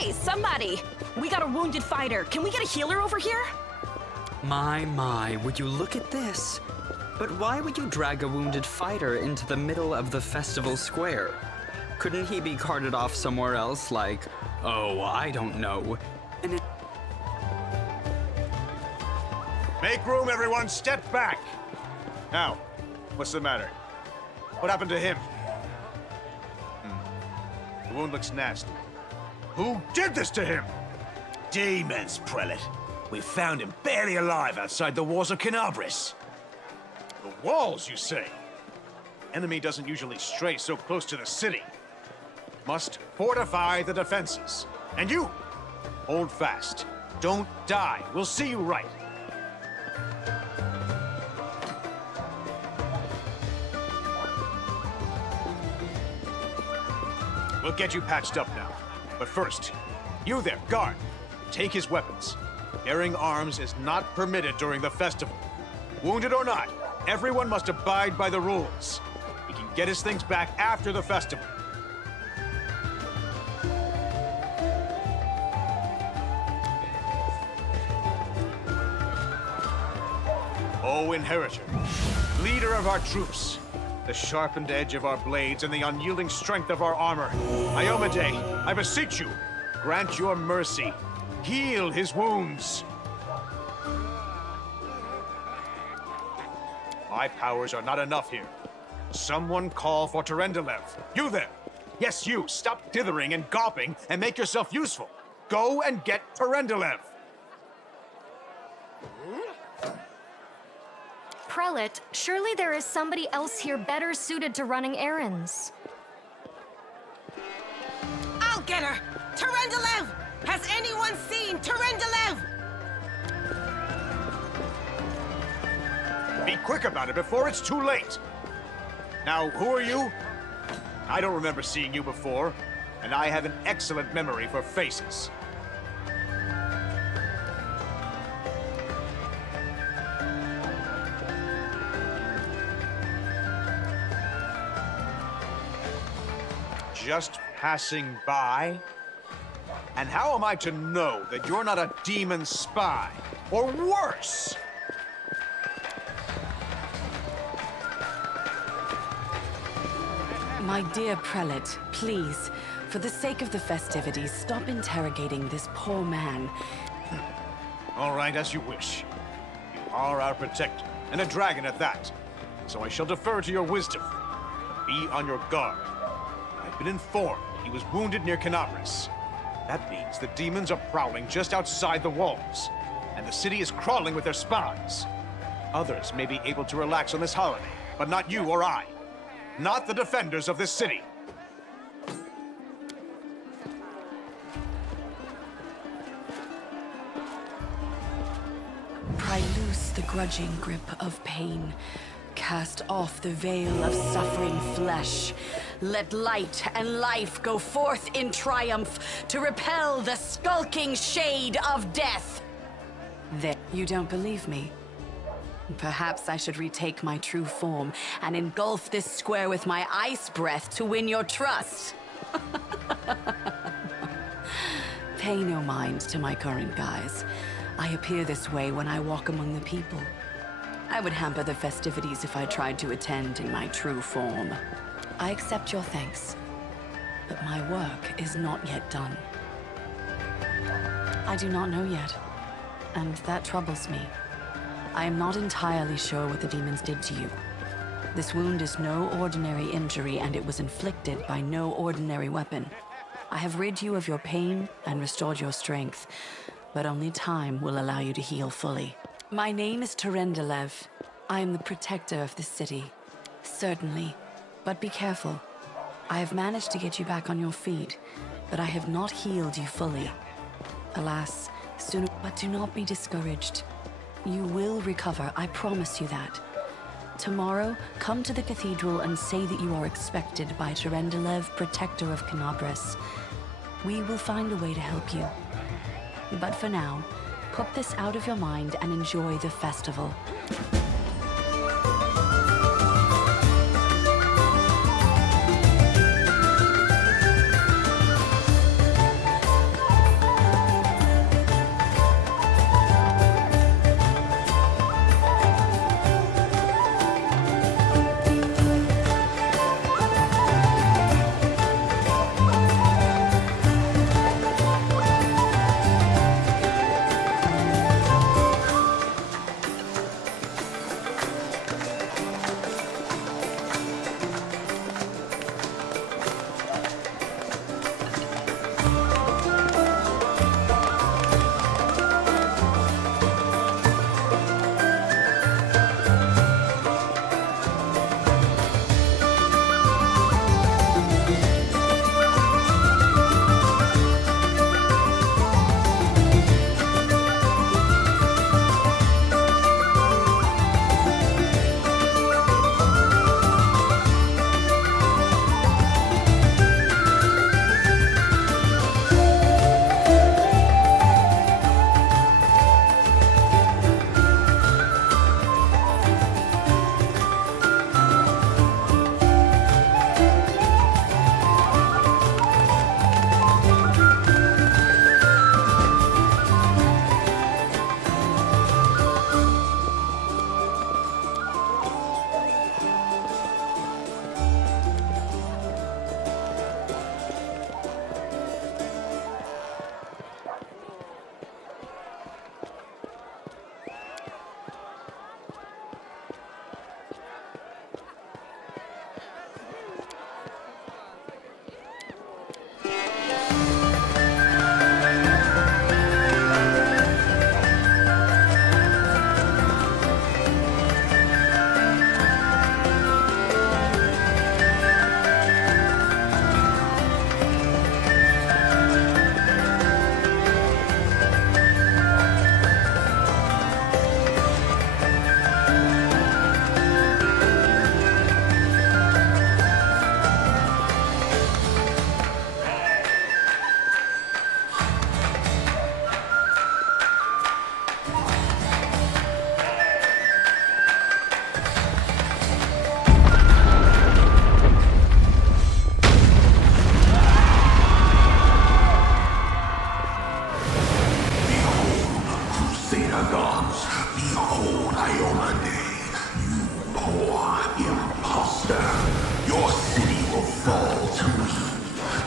Hey, somebody! We got a wounded fighter. Can we get a healer over here? My, would you look at this? But why would you drag a wounded fighter into the middle of the festival square? Couldn't he be carted off somewhere else, like, oh, I don't know, Make room, everyone! Step back! Now, what's the matter? What happened to him? The wound looks nasty. Who did this to him? Demons, Prelate. We found him barely alive outside the walls of Canabris. The walls, you say? Enemy doesn't usually stray so close to the city. Must fortify the defenses. And you, hold fast. Don't die. We'll see you right. We'll get you patched up now. But first, you there, guard. Take his weapons. Bearing arms is not permitted during the festival. Wounded or not, everyone must abide by the rules. He can get his things back after the festival. O Inheritor, leader of our troops, the sharpened edge of our blades and the unyielding strength of our armor, Iomade, I beseech you, grant your mercy. Heal his wounds. My powers are not enough here. Someone call for Terendelev. You there! Yes, you! Stop dithering and gawping and make yourself useful. Go and get Terendelev! Prelate, surely there is somebody else here better suited to running errands. I'll get her! Terendelev! Has anyone seen Terendelev? Be quick about it before it's too late! Now, who are you? I don't remember seeing you before, and I have an excellent memory for faces. Just passing by? And how am I to know that you're not a demon spy? Or worse? My dear prelate, please, for the sake of the festivities, stop interrogating this poor man. All right, as you wish. You are our protector, and a dragon at that. So I shall defer to your wisdom. But be on your guard. I've been informed he was wounded near Canabris. That means the demons are prowling just outside the walls, and the city is crawling with their spies. Others may be able to relax on this holiday, but not you or I. Not the defenders of this city. Pry loose the grudging grip of pain. Cast off the veil of suffering flesh. Let light and life go forth in triumph to repel the skulking shade of death. There, you don't believe me? Perhaps I should retake my true form and engulf this square with my ice breath to win your trust. Pay no mind to my current guise. I appear this way when I walk among the people. I would hamper the festivities if I tried to attend in my true form. I accept your thanks, but my work is not yet done. I do not know yet, and that troubles me. I am not entirely sure what the demons did to you. This wound is no ordinary injury, and it was inflicted by no ordinary weapon. I have rid you of your pain and restored your strength, but only time will allow you to heal fully. My name is Terendelev. I am the protector of this city. Certainly, but be careful. I have managed to get you back on your feet, but I have not healed you fully. Alas, sooner, but do not be discouraged. You will recover, I promise you that. Tomorrow, come to the cathedral and say that you are expected by Terendelev, protector of Canabris. We will find a way to help you. But for now, put this out of your mind and enjoy the festival.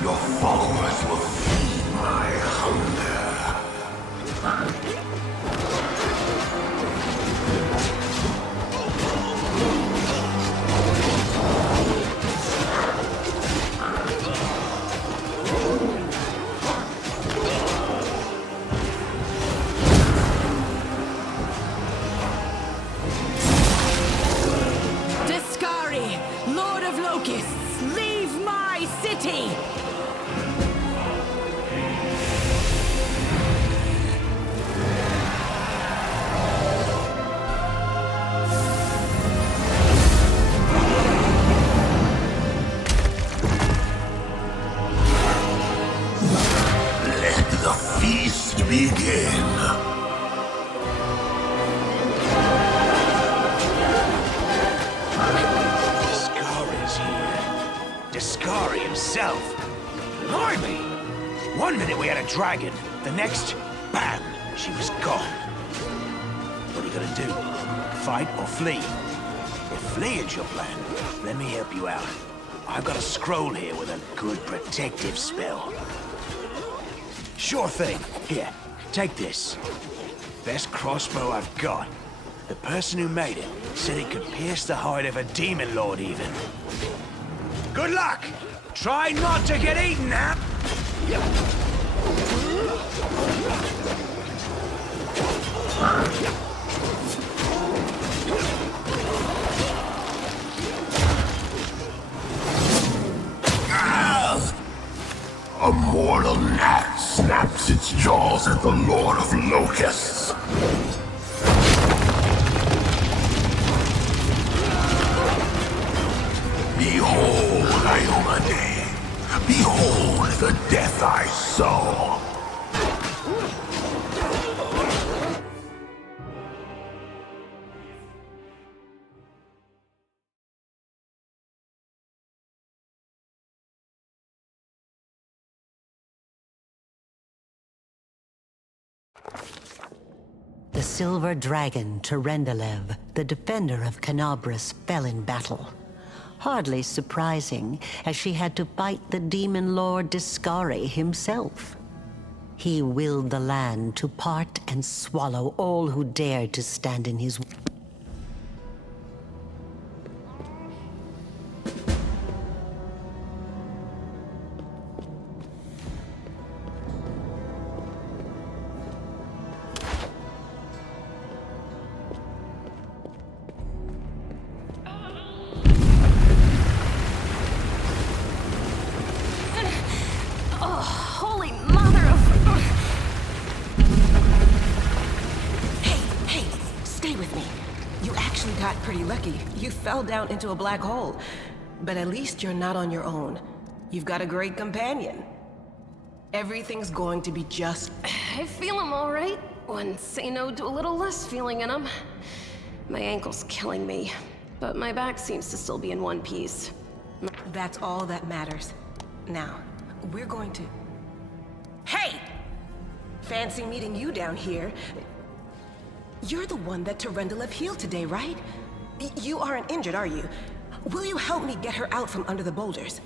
Your followers will feed my hunger. Discari, Lord of Locusts, leave my city! Let the feast begin. Discari's here. Discari himself. Blimey! One minute we had a dragon, the next, bam, she was gone. What are you gonna do? Fight or flee? If fleeing's your plan, let me help you out. I've got a scroll here with a good protective spell. Sure thing. Here, take this. Best crossbow I've got. The person who made it said it could pierce the hide of a demon lord even. Good luck! Try not to get eaten, Hap! A mortal gnat snaps its jaws at the Lord of Locusts. Behold, Iomade. Behold the death I sow. The silver dragon, Terendelev, the defender of Canabras, fell in battle. Hardly surprising, as she had to fight the demon lord Discari himself. He willed the land to part and swallow all who dared to stand in his way. Holy mother of... Hey, stay with me. You actually got pretty lucky. You fell down into a black hole. But at least you're not on your own. You've got a great companion. Everything's going to be just... I feel him all right. Wouldn't say no to a little less feeling in him. My ankle's killing me, but my back seems to still be in one piece. That's all that matters. Now, we're going to... Hey! Fancy meeting you down here. You're the one that Terendelev healed today, right? You aren't injured, are you? Will you help me get her out from under the boulders?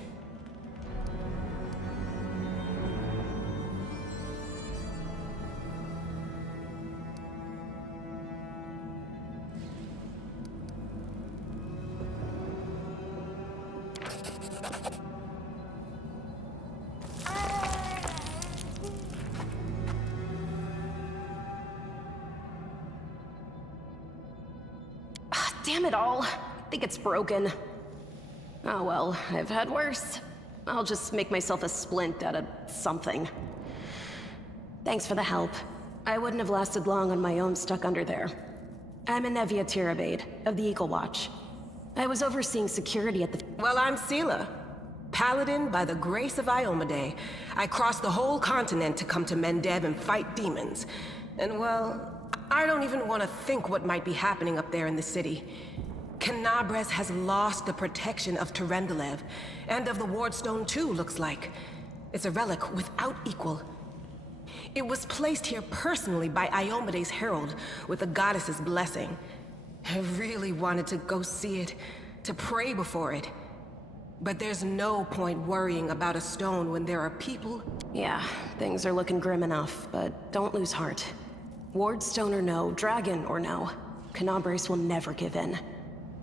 Damn it all. I think it's broken. Oh well, I've had worse. I'll just make myself a splint out of something. Thanks for the help. I wouldn't have lasted long on my own stuck under there. I'm Anevia Tirabade, of the Eagle Watch. I was overseeing security at the... Well, I'm Sela. Paladin by the grace of Iomade. I crossed the whole continent to come to Mendev and fight demons. And well, I don't even want to think what might be happening up there in the city. Canabras has lost the protection of Terendelev, and of the Wardstone too, looks like. It's a relic without equal. It was placed here personally by Iomade's herald, with the goddess's blessing. I really wanted to go see it, to pray before it. But there's no point worrying about a stone when there are people. Yeah, things are looking grim enough, but don't lose heart. Wardstone or no, dragon or no, Canabres will never give in.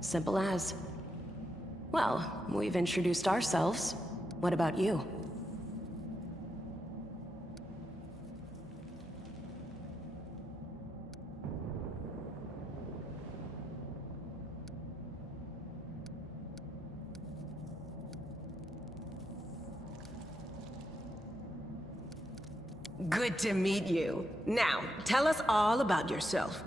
Simple as. Well, we've introduced ourselves. What about you? Good to meet you. Now, tell us all about yourself.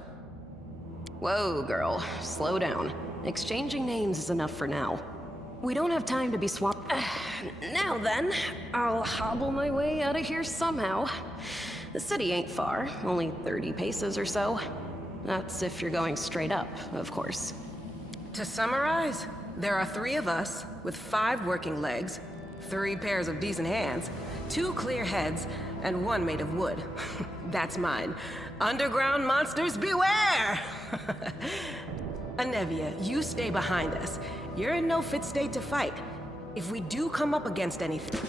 Whoa, girl. Slow down. Exchanging names is enough for now. We don't have time to be swapped. Now then, I'll hobble my way out of here somehow. The city ain't far, only 30 paces or so. That's if you're going straight up, of course. To summarize, there are 3 of us, with 5 working legs, 3 pairs of decent hands, 2 clear heads, and 1 made of wood. That's mine. Underground monsters beware! Anevia, you stay behind us. You're in no fit state to fight. If we do come up against anything...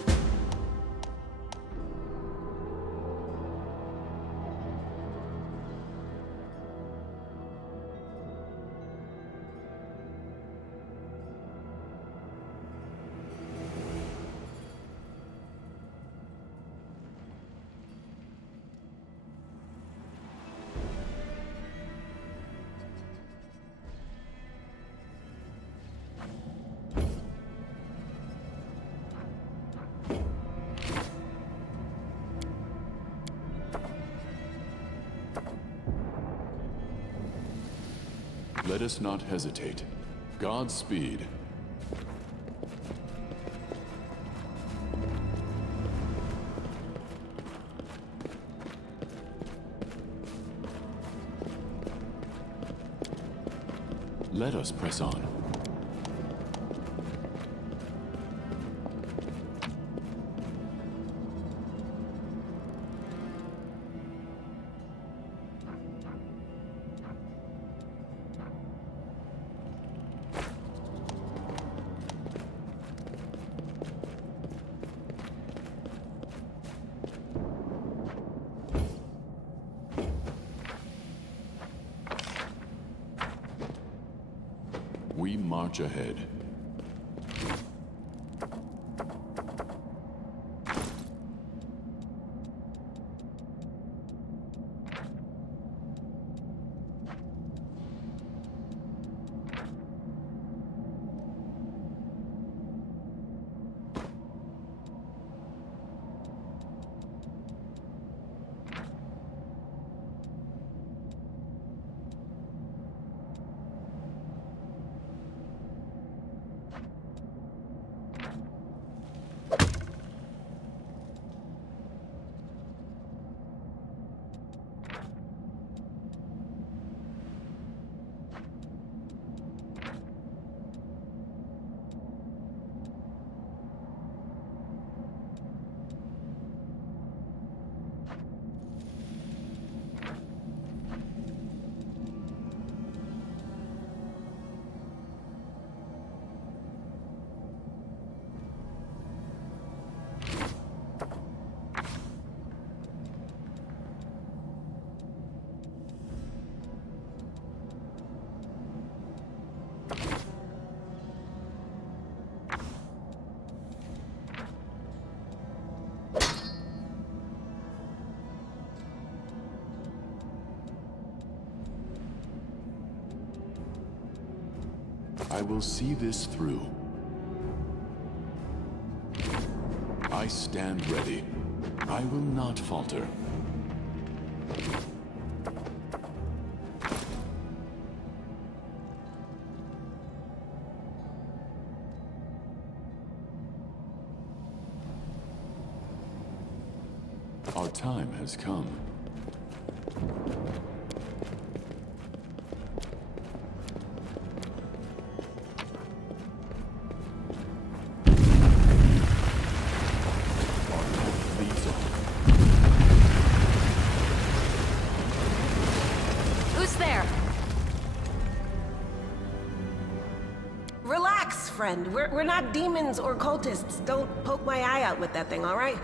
Let us not hesitate. Godspeed. Let us press on. We march ahead. I will see this through. I stand ready. I will not falter. Our time has come. friend. We're not demons or cultists. Don't poke my eye out with that thing, all right?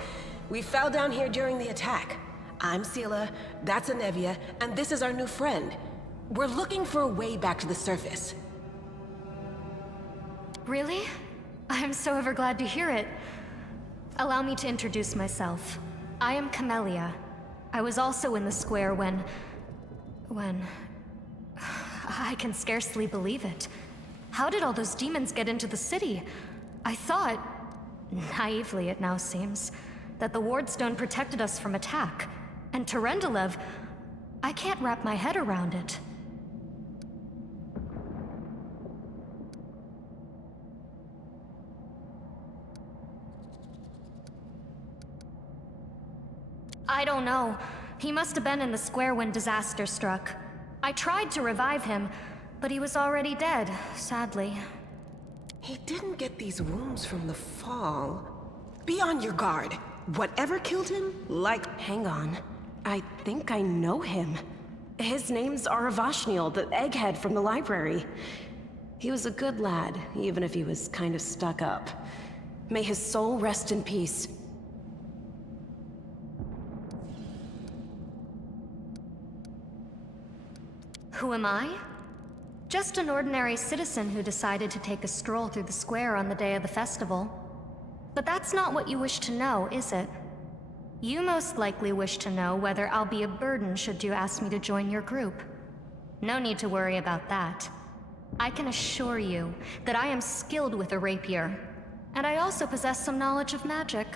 We fell down here during the attack. I'm Sela, that's Anevia, and this is our new friend. We're looking for a way back to the surface. Really? I'm so ever glad to hear it. Allow me to introduce myself. I am Camellia. I was also in the square when... I can scarcely believe it. How did all those demons get into the city? I thought, naively it now seems, that the Wardstone protected us from attack. And Terendelev, I can't wrap my head around it. I don't know. He must have been in the square when disaster struck. I tried to revive him, but he was already dead, sadly. He didn't get these wounds from the fall. Be on your guard. Whatever killed him, Hang on. I think I know him. His name's Aravashniel, the egghead from the library. He was a good lad, even if he was kind of stuck up. May his soul rest in peace. Who am I? Just an ordinary citizen who decided to take a stroll through the square on the day of the festival. But that's not what you wish to know, is it? You most likely wish to know whether I'll be a burden should you ask me to join your group. No need to worry about that. I can assure you that I am skilled with a rapier, and I also possess some knowledge of magic.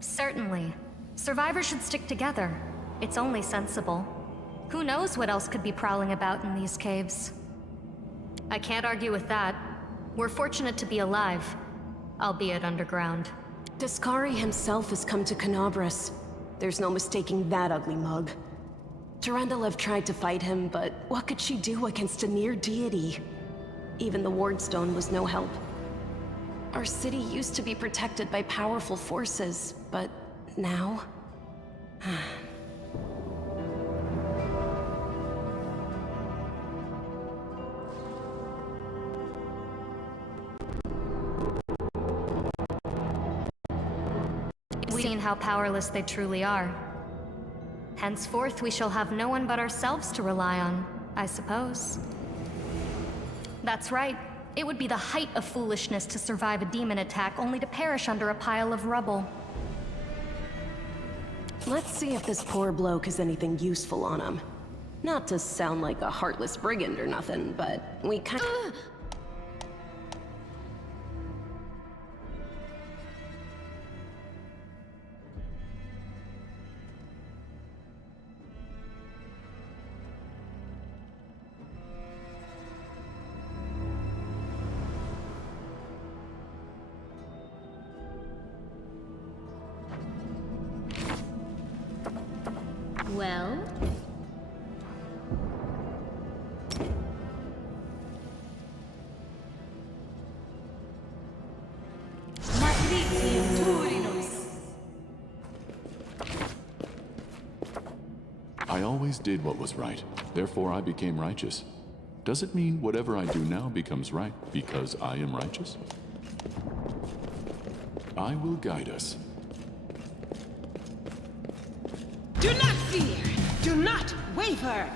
Certainly. Survivors should stick together. It's only sensible. Who knows what else could be prowling about in these caves? I can't argue with that. We're fortunate to be alive, albeit underground. Discari himself has come to Canabras. There's no mistaking that ugly mug. Terendelev tried to fight him, but what could she do against a near deity? Even the Wardstone was no help. Our city used to be protected by powerful forces, but now... We've seen how powerless they truly are. Henceforth, we shall have no one but ourselves to rely on, I suppose. That's right. It would be the height of foolishness to survive a demon attack only to perish under a pile of rubble. Let's see if this poor bloke has anything useful on him. Not to sound like a heartless brigand or nothing, but we kind of... Well? I always did what was right, therefore I became righteous. Does it mean whatever I do now becomes right because I am righteous? I will guide us. Do not fear! Do not waver!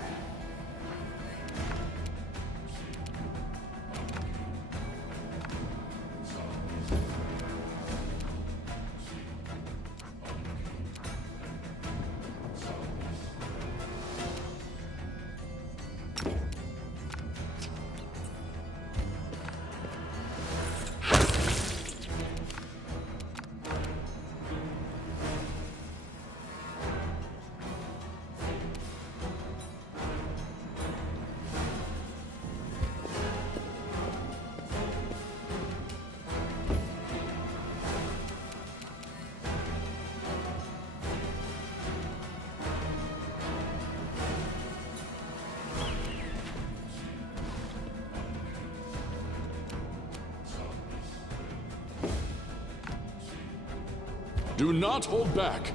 Do not hold back!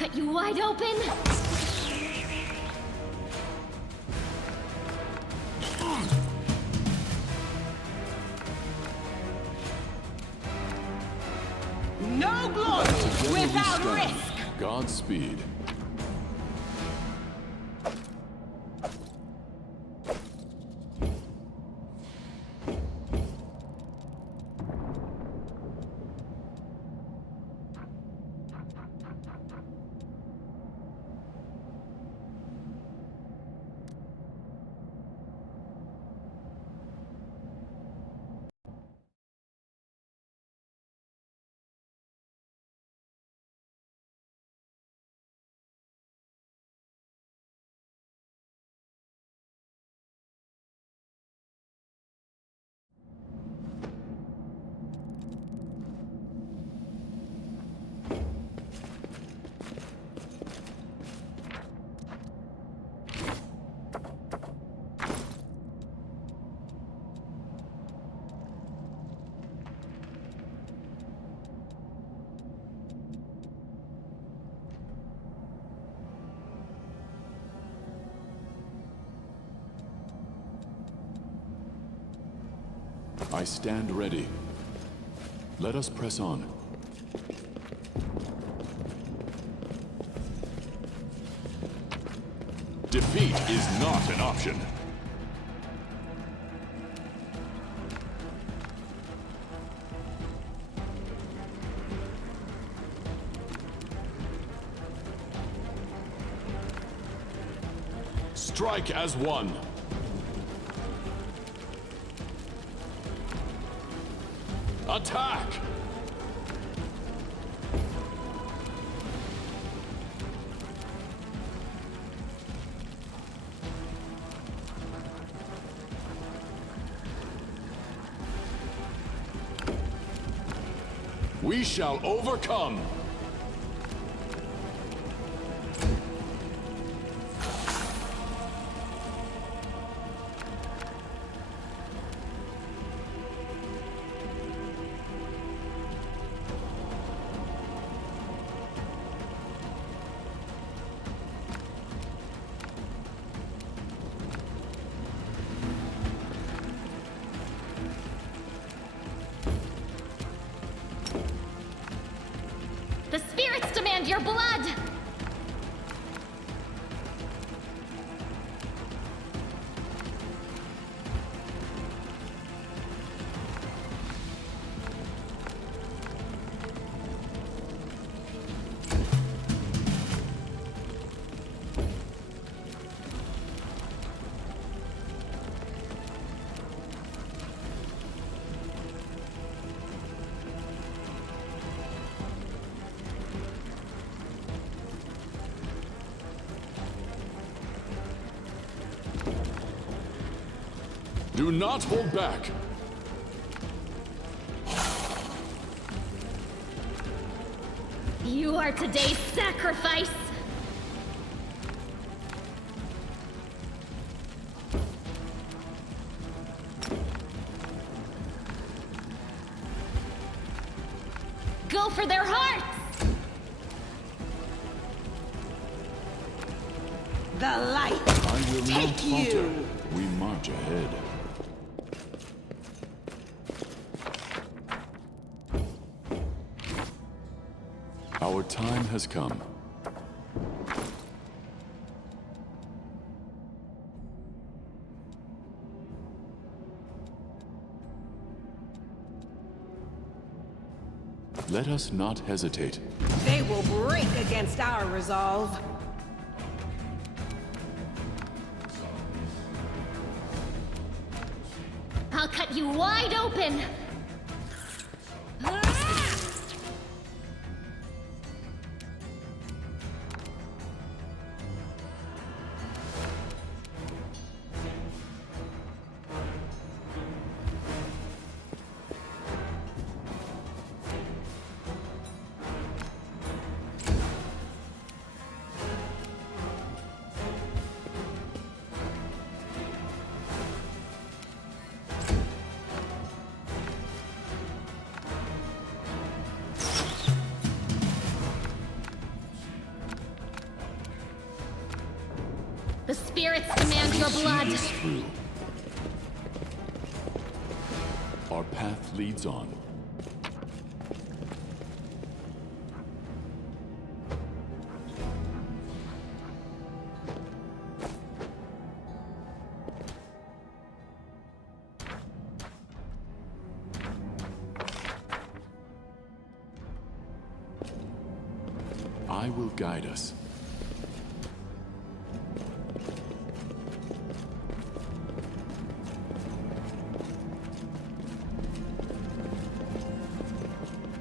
cut you wide open! No glory Together we without stand. risk! Godspeed. I stand ready. Let us press on. Defeat is not an option. Strike as one. Attack! We shall overcome! The spirits demand your blood! Do not hold back! You are today's sacrifice! Go for their hearts! The light! I will not Take you! falter. We march ahead. Our time has come. Let us not hesitate. They will break against our resolve. I'll cut you wide open! The spirits demand your blood. See this through. Our path leads on. I will guide us.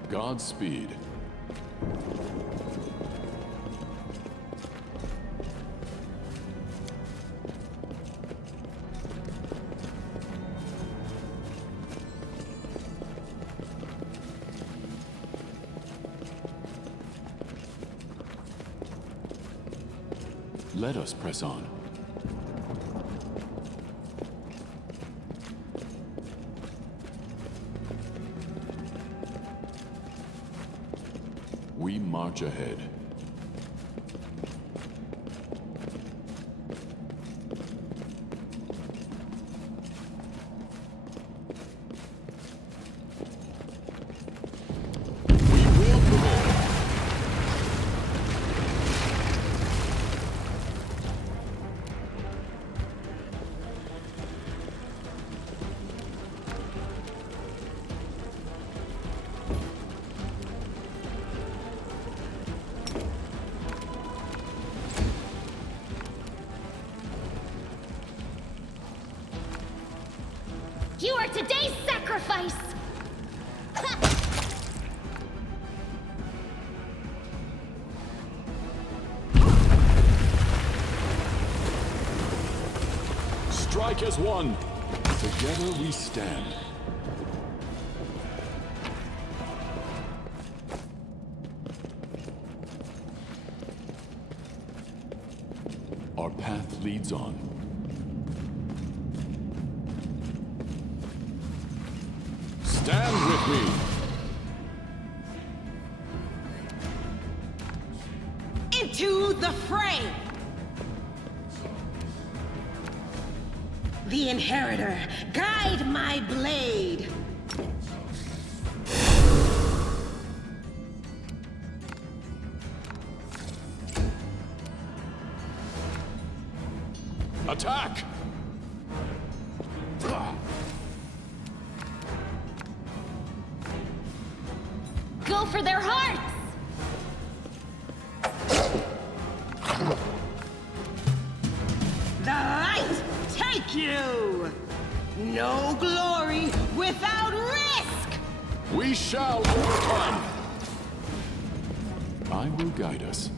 Godspeed. Let us press on. We march ahead. We will prevail. You are today's sacrifice! Strike as one. Together we stand. Our path leads on. Stand with me. Into the fray! The Inheritor, guide my blade! Attack! Go for their hearts! The light take you! No glory without risk! We shall overcome! I will guide us.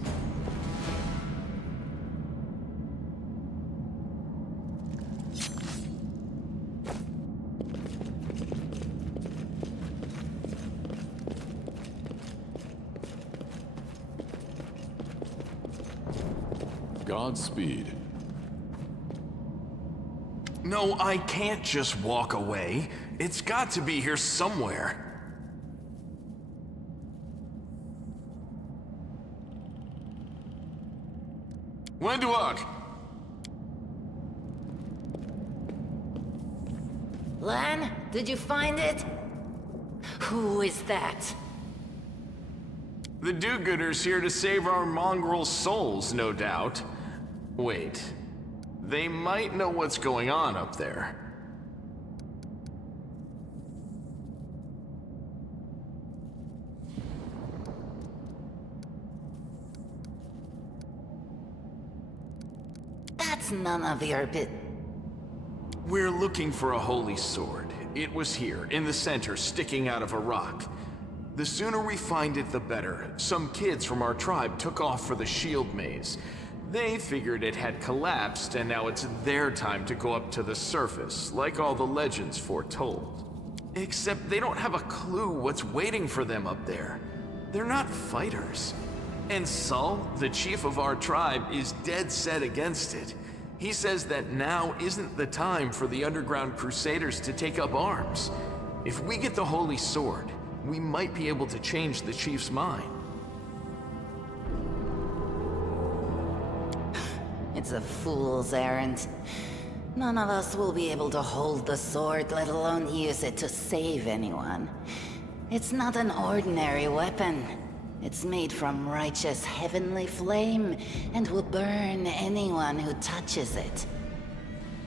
Godspeed. No, I can't just walk away. It's got to be here somewhere. Wenduok! Lan, did you find it? Who is that? The do-gooders here to save our mongrel souls, no doubt. Wait. They might know what's going on up there. That's none of your bit. We're looking for a holy sword. It was here, in the center, sticking out of a rock. The sooner we find it, the better. Some kids from our tribe took off for the shield maze. They figured it had collapsed, and now it's their time to go up to the surface, like all the legends foretold. Except they don't have a clue what's waiting for them up there. They're not fighters. And Saul, the chief of our tribe, is dead set against it. He says that now isn't the time for the underground crusaders to take up arms. If we get the holy sword, we might be able to change the chief's mind. It's a fool's errand. None of us will be able to hold the sword, let alone use it to save anyone. It's not an ordinary weapon. It's made from righteous heavenly flame and will burn anyone who touches it.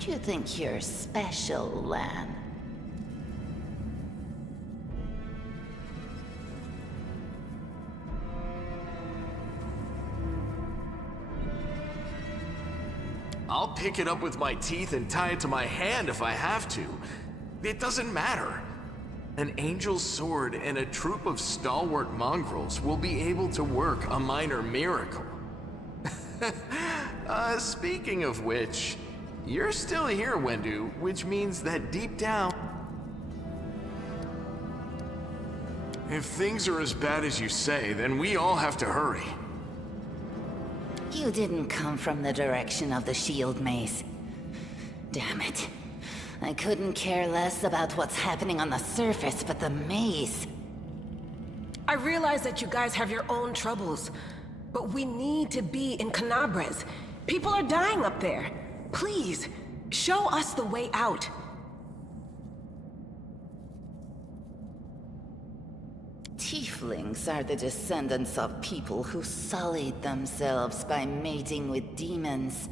You think you're special, Lan? I'll pick it up with my teeth and tie it to my hand if I have to. It doesn't matter. An angel's sword and a troop of stalwart mongrels will be able to work a minor miracle. Speaking of which, you're still here, Wendu, which means that deep down... If things are as bad as you say, then we all have to hurry. You didn't come from the direction of the shield maze. Damn it. I couldn't care less about what's happening on the surface, but the maze... I realize that you guys have your own troubles, but we need to be in Canabres. People are dying up there. Please, show us the way out. Tieflings are the descendants of people who sullied themselves by mating with demons.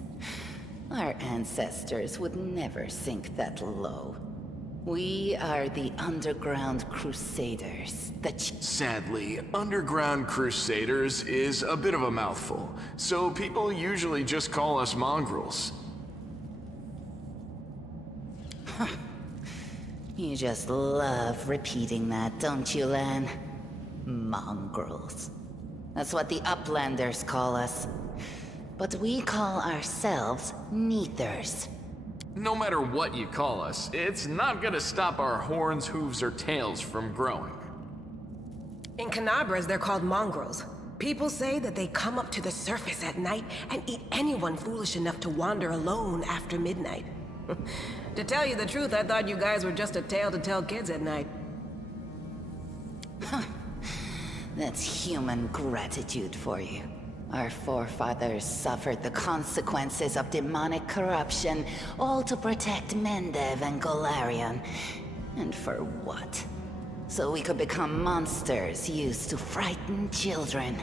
Our ancestors would never sink that low. We are the Underground Crusaders. Sadly, Underground Crusaders is a bit of a mouthful, so people usually just call us mongrels. You just love repeating that, don't you, Lan? Mongrels. That's what the Uplanders call us. But we call ourselves Neathers. No matter what you call us, it's not gonna stop our horns, hooves, or tails from growing. In Canabres, they're called mongrels. People say that they come up to the surface at night and eat anyone foolish enough to wander alone after midnight. To tell you the truth, I thought you guys were just a tale to tell kids at night. That's human gratitude for you. Our forefathers suffered the consequences of demonic corruption, all to protect Mendev and Golarion. And for what? So we could become monsters used to frighten children.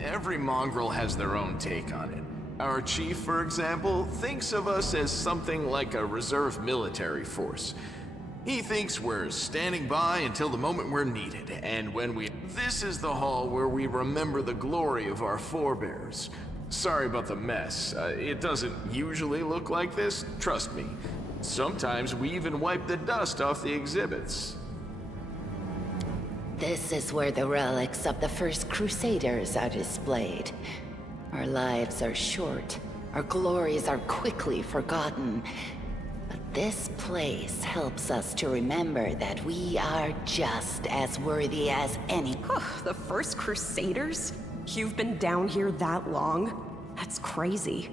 Every mongrel has their own take on it. Our chief, for example, thinks of us as something like a reserve military force. He thinks we're standing by until the moment we're needed, and when we... This is the hall where we remember the glory of our forebears. Sorry about the mess. It doesn't usually look like this, trust me. Sometimes we even wipe the dust off the exhibits. This is where the relics of the first Crusaders are displayed. Our lives are short. Our glories are quickly forgotten. But this place helps us to remember that we are just as worthy as any... The first Crusaders? You've been down here that long? That's crazy.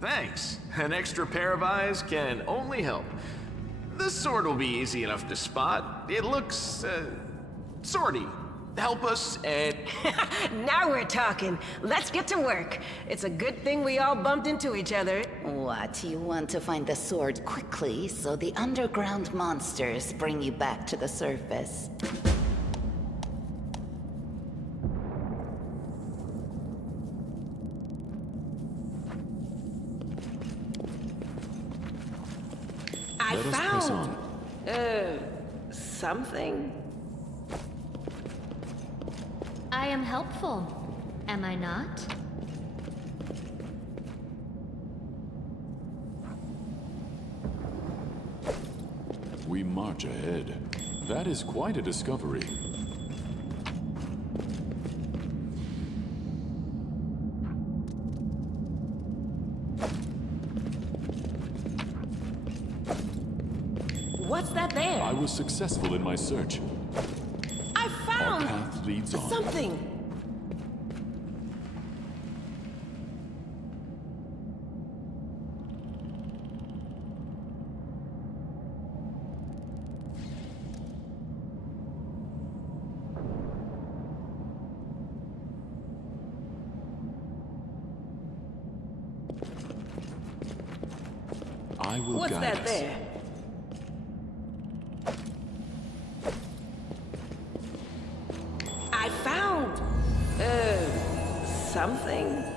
Thanks. An extra pair of eyes can only help. The sword will be easy enough to spot. It looks, swordy. Help us and... Now we're talking. Let's get to work. It's a good thing we all bumped into each other. What, you want to find the sword quickly so the underground monsters bring you back to the surface? I Let us press found... on. Something. I am helpful, am I not? We march ahead. That is quite a discovery. What's that there? I was successful in my search. leads on. Something! I will What's guide that us. there? I found... something.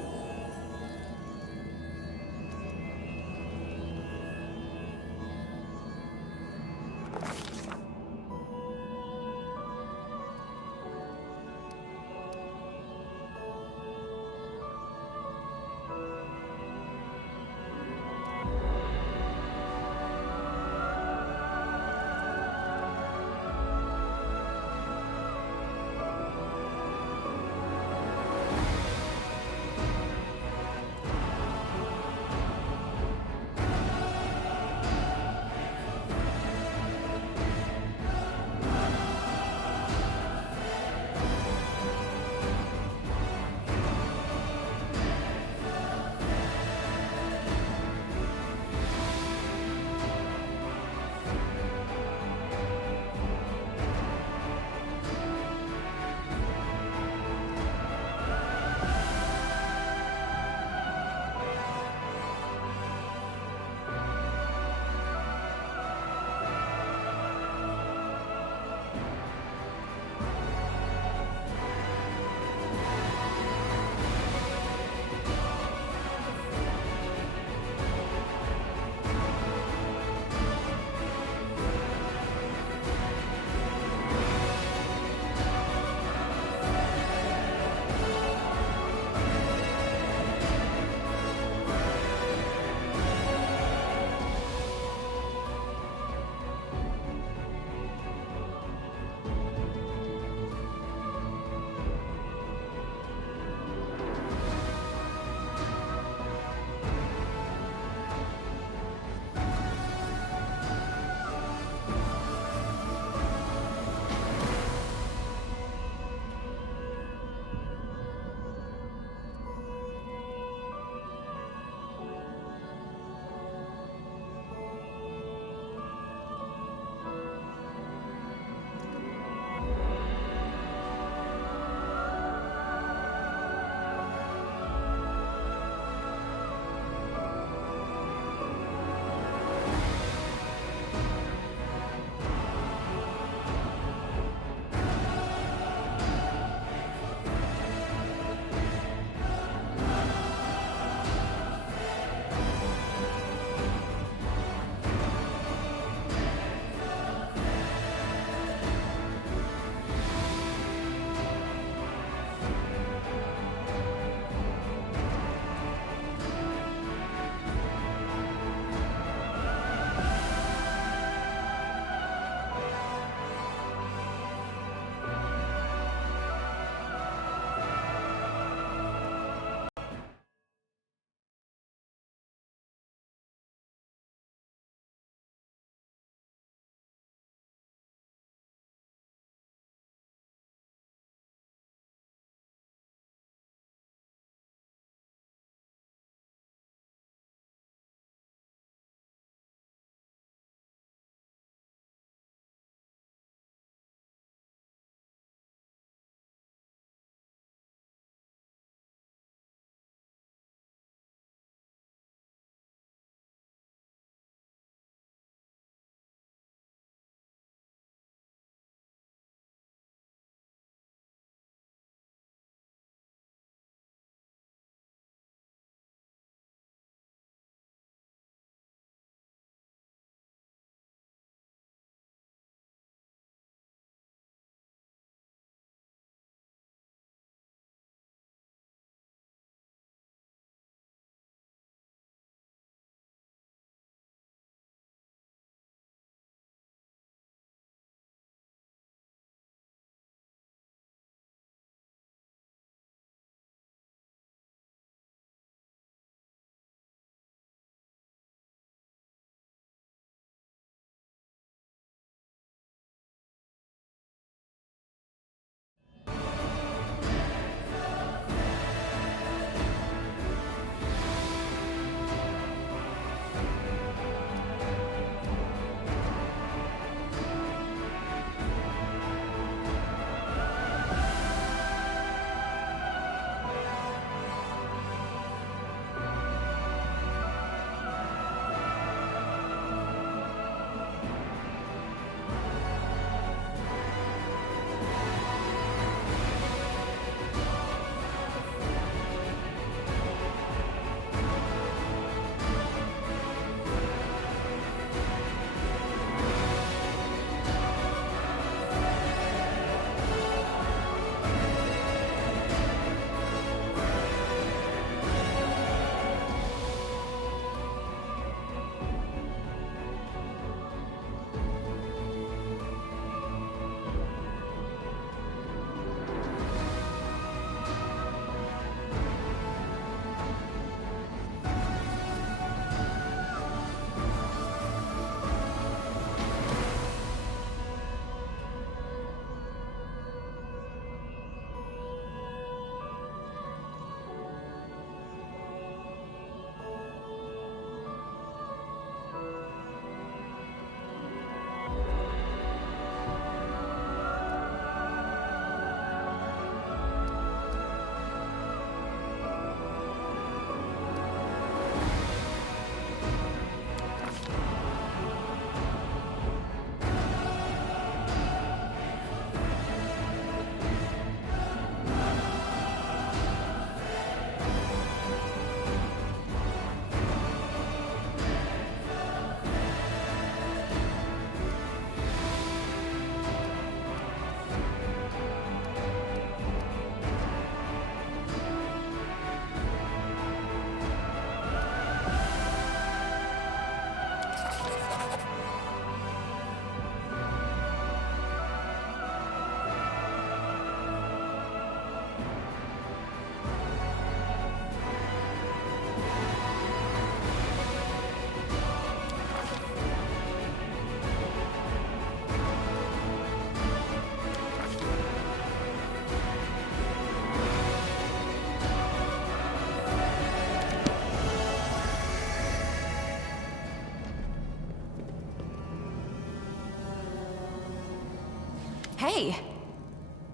Hey,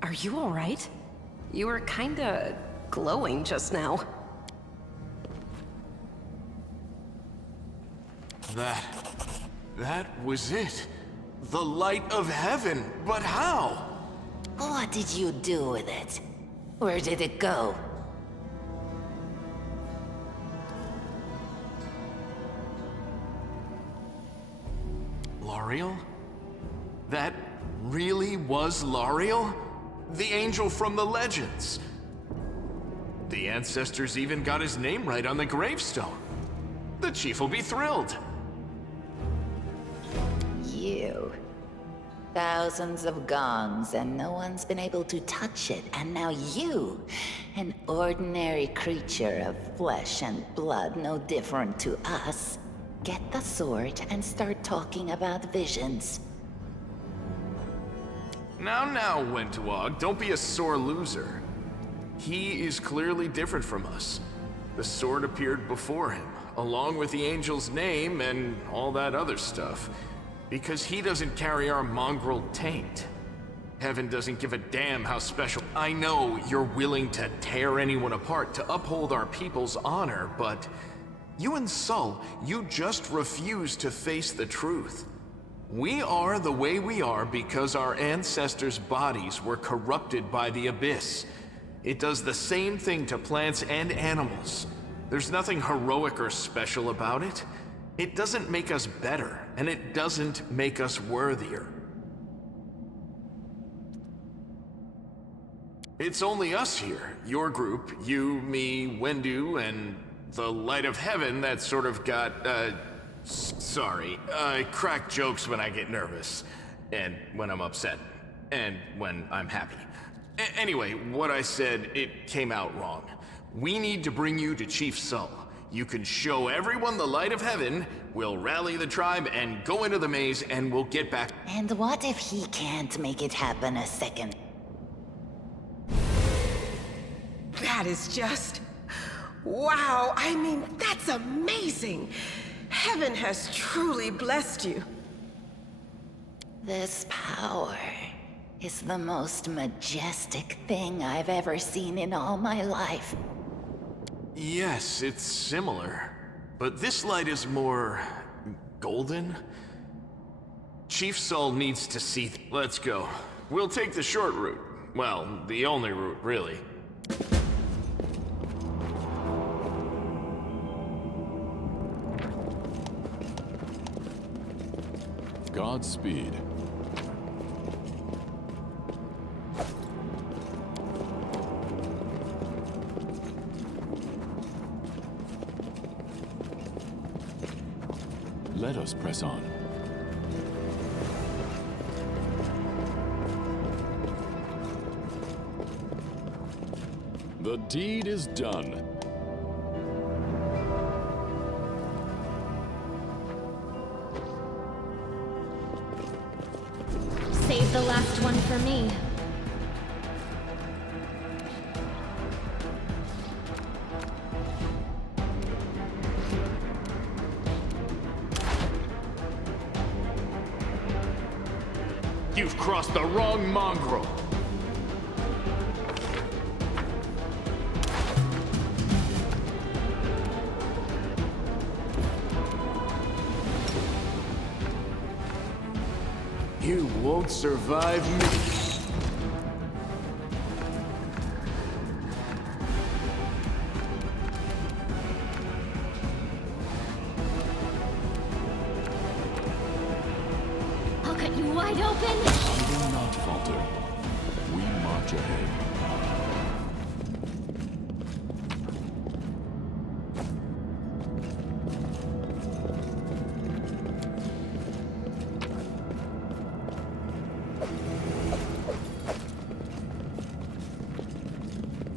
are you all right? You were kinda glowing just now. That was it. The light of heaven, but how? What did you do with it? Where did it go? L'Ariel? That really was L'Ariel? The angel from the legends. The ancestors even got his name right on the gravestone. The chief will be thrilled. You. Thousands of gongs and no one's been able to touch it, and now you, an ordinary creature of flesh and blood no different to us, get the sword and start talking about visions. Now, Wentawag, don't be a sore loser. He is clearly different from us. The sword appeared before him, along with the angel's name and all that other stuff, because he doesn't carry our mongrel taint. Heaven doesn't give a damn how special. I know you're willing to tear anyone apart to uphold our people's honor, but you and Sol, you just refuse to face the truth. We are the way we are because our ancestors' bodies were corrupted by the Abyss. It does the same thing to plants and animals. There's nothing heroic or special about it. It doesn't make us better, and it doesn't make us worthier. It's only us here, your group, you, me, Wendu, and the Light of Heaven that sort of got, sorry, I crack jokes when I get nervous, and when I'm upset, and when I'm happy. Anyway, what I said, it came out wrong. We need to bring you to Chief Sol. You can show everyone the Light of Heaven, we'll rally the tribe and go into the maze, and we'll get back. And what if he can't make it happen a second? That is just... wow, I mean, that's amazing! Heaven has truly blessed you. This power is the most majestic thing I've ever seen in all my life. Yes, it's similar, but this light is more... golden? Chief Sol needs to see Let's go. We'll take the short route. Well, the only route, really. Godspeed. Let us press on. The deed is done. Save the last one for me. You've crossed the wrong mongrel. You won't survive me. I'll cut you wide open. We will not falter. We march ahead.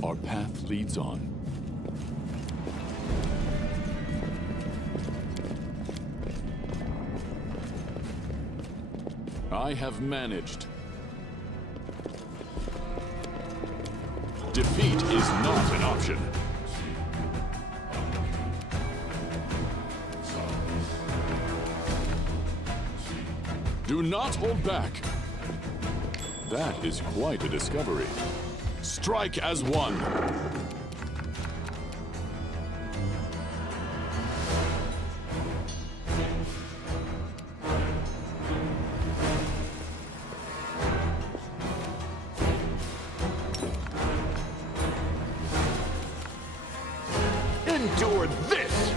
Our path leads on. I have managed. Defeat is not an option. Do not hold back. That is quite a discovery. Strike as one! Endure this!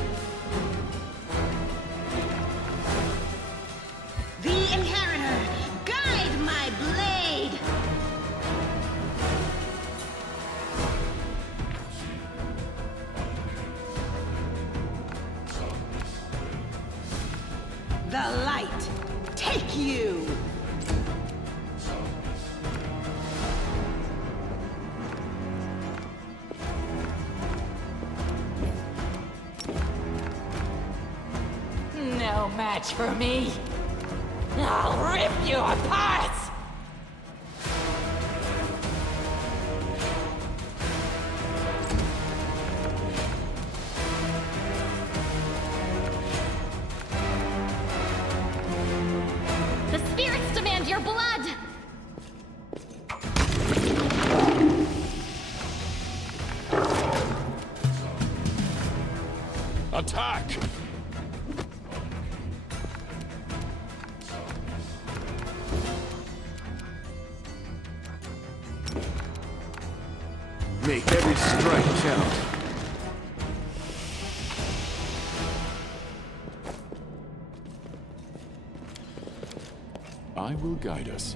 The Inheritor, guide my blade! The light, take you! No match for me. I'll rip you apart! The spirits demand your blood! Attack! Make every strike count. I will guide us.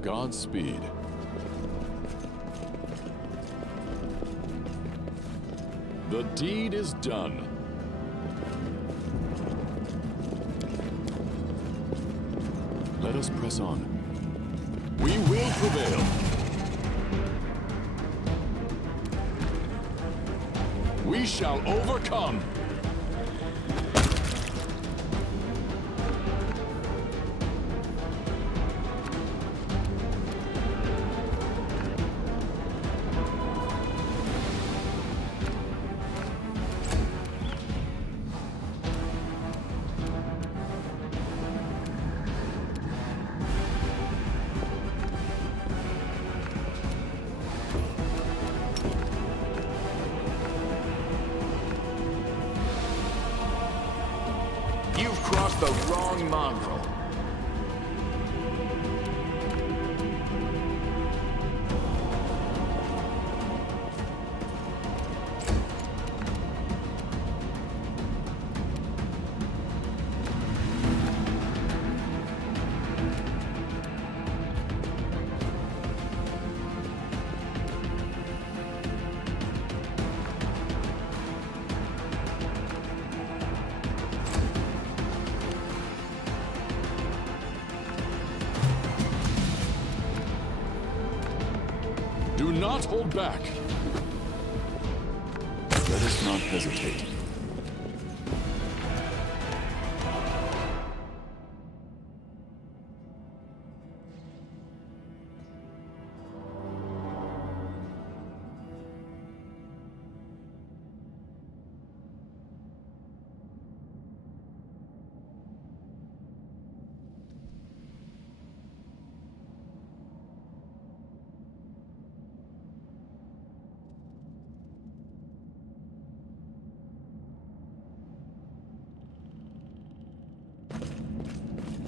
Godspeed. The deed is done. Let us press on. We will prevail. We shall overcome. You've crossed the wrong mongrel. Do not hold back. Let us not hesitate.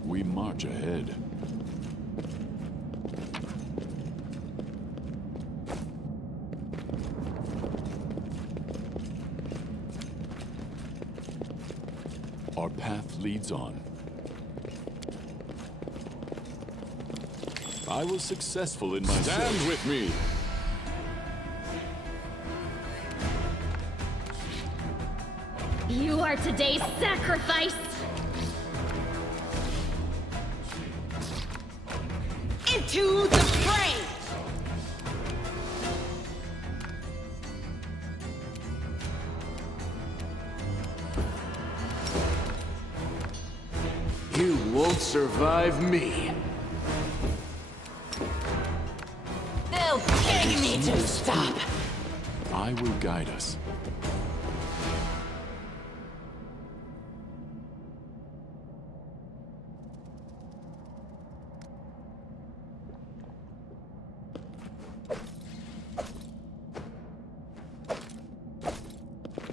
We march ahead. Our path leads on. I was successful in my Stand search. with me. You are today's sacrifice! Into the fray! You won't survive me. They'll kick You need to stop. I will guide us.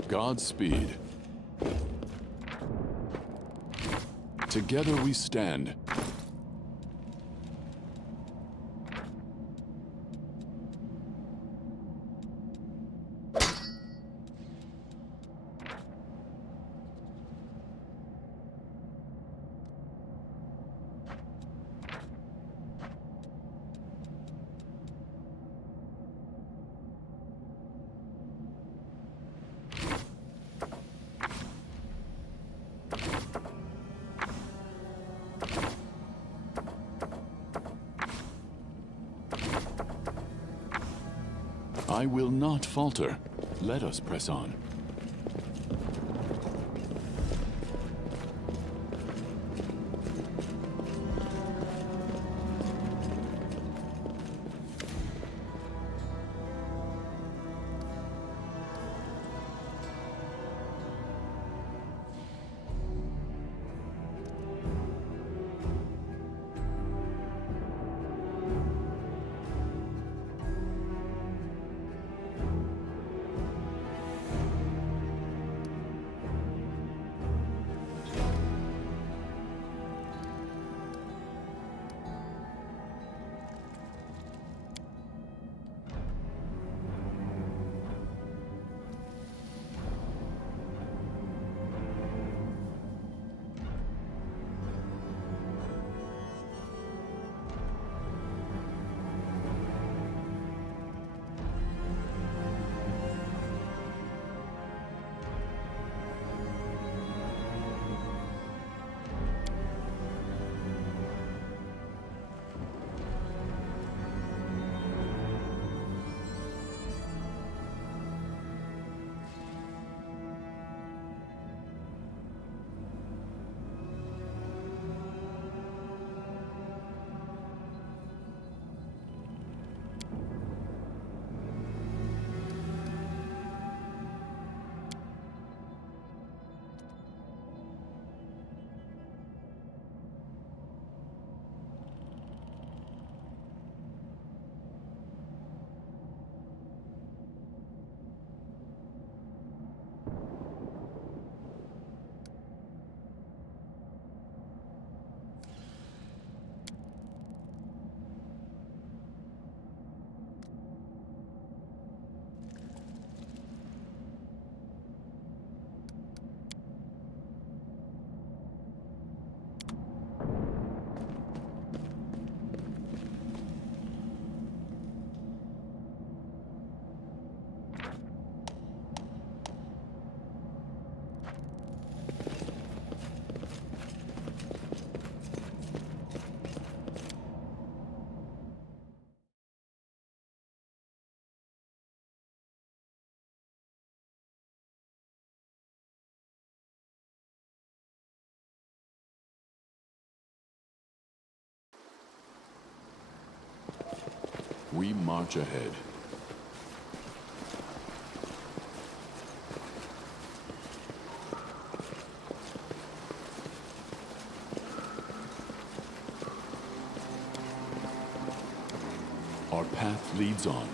Godspeed. Together we stand. I will not falter. Let us press on. We march ahead. Our path leads on.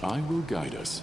I will guide us.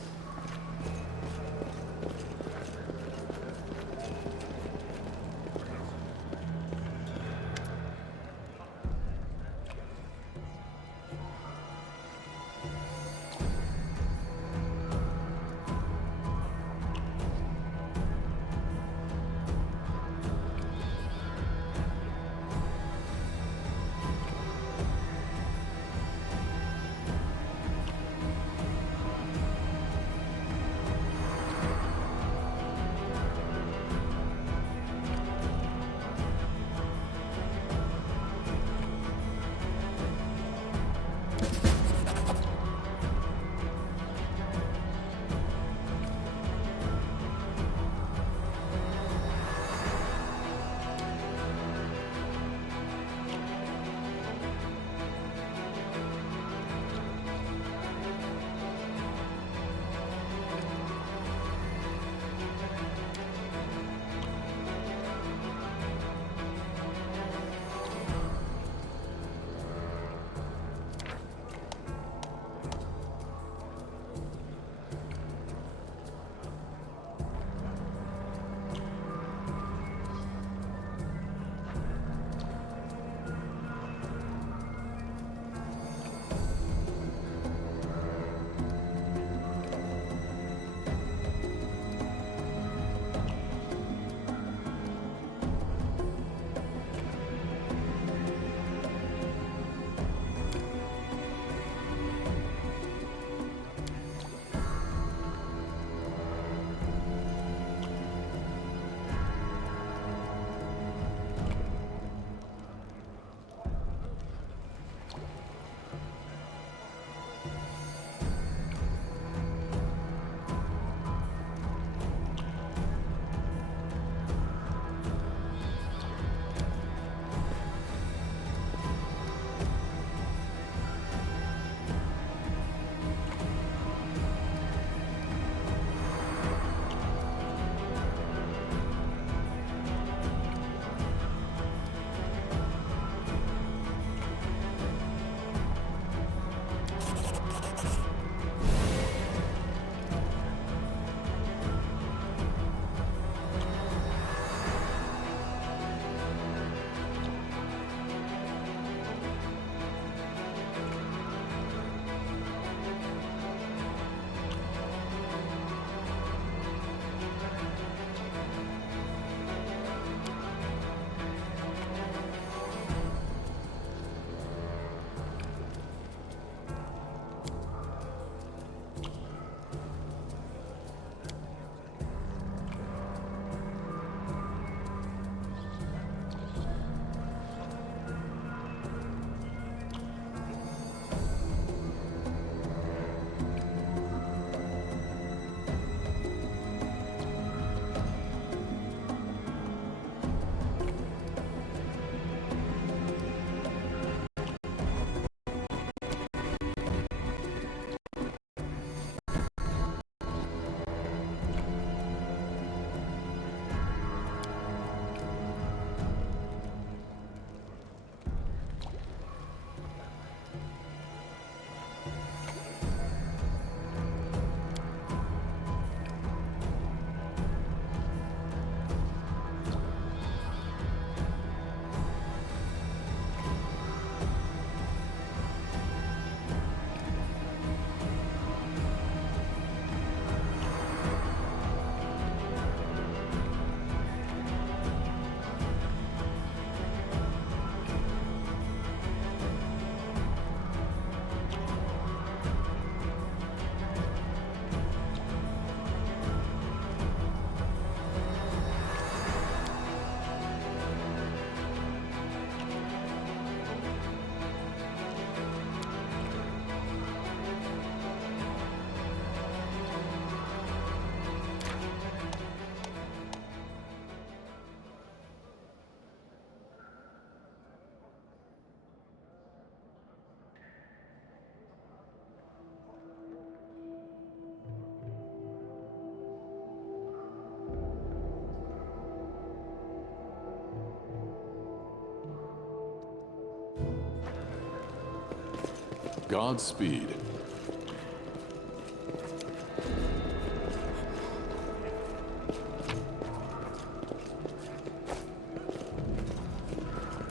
Godspeed.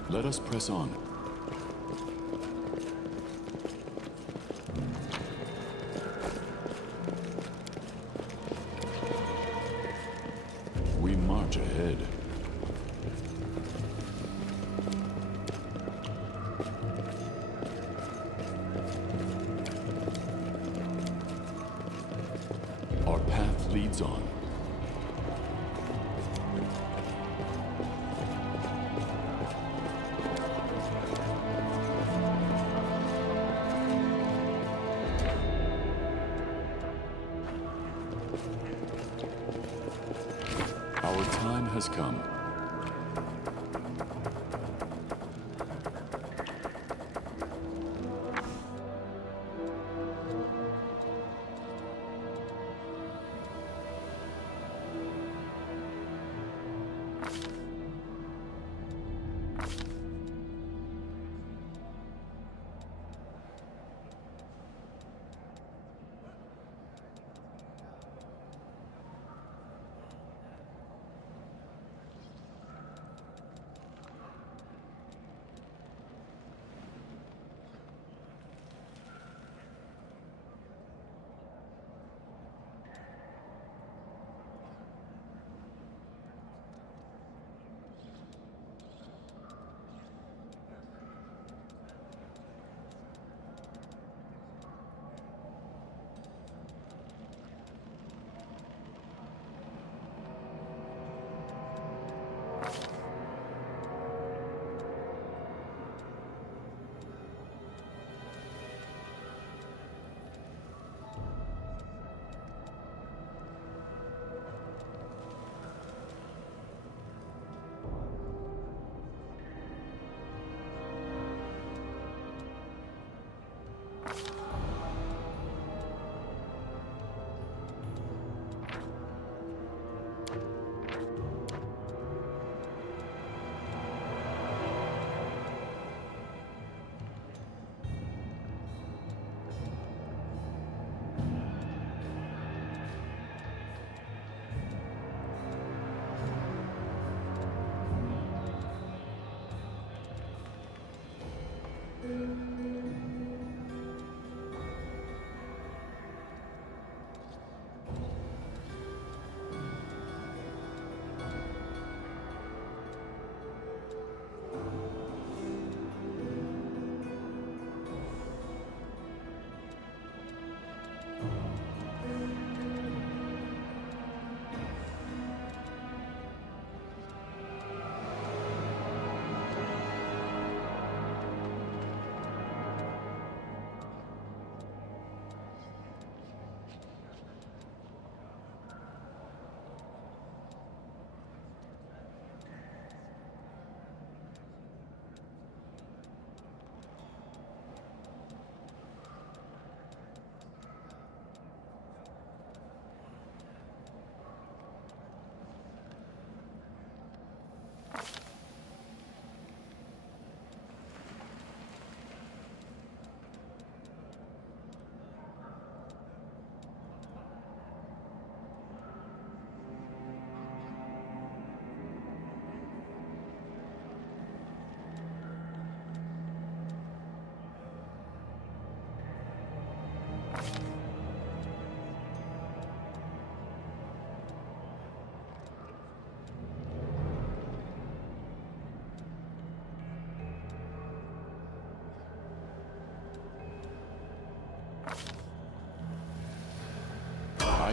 Let us press on. We march ahead. Our path leads on. Our time has come.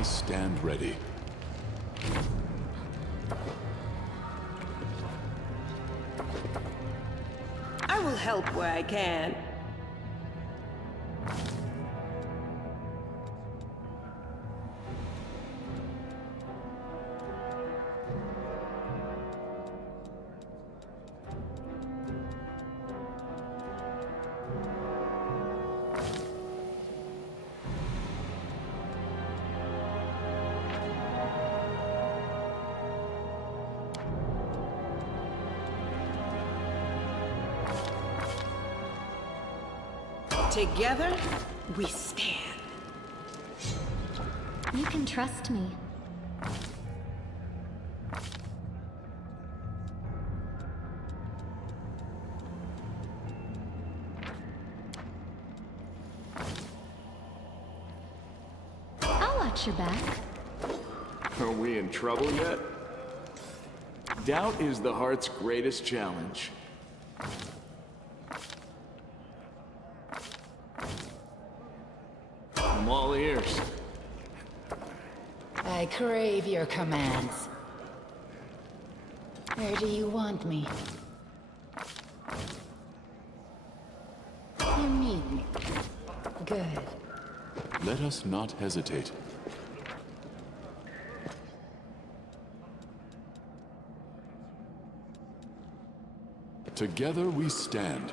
I stand ready. I will help where I can. Together, we stand. You can trust me. I'll watch your back. Are we in trouble yet? Doubt is the heart's greatest challenge. I'm all ears. I crave your commands. Where do you want me? You need me. Good. Let us not hesitate. Together we stand.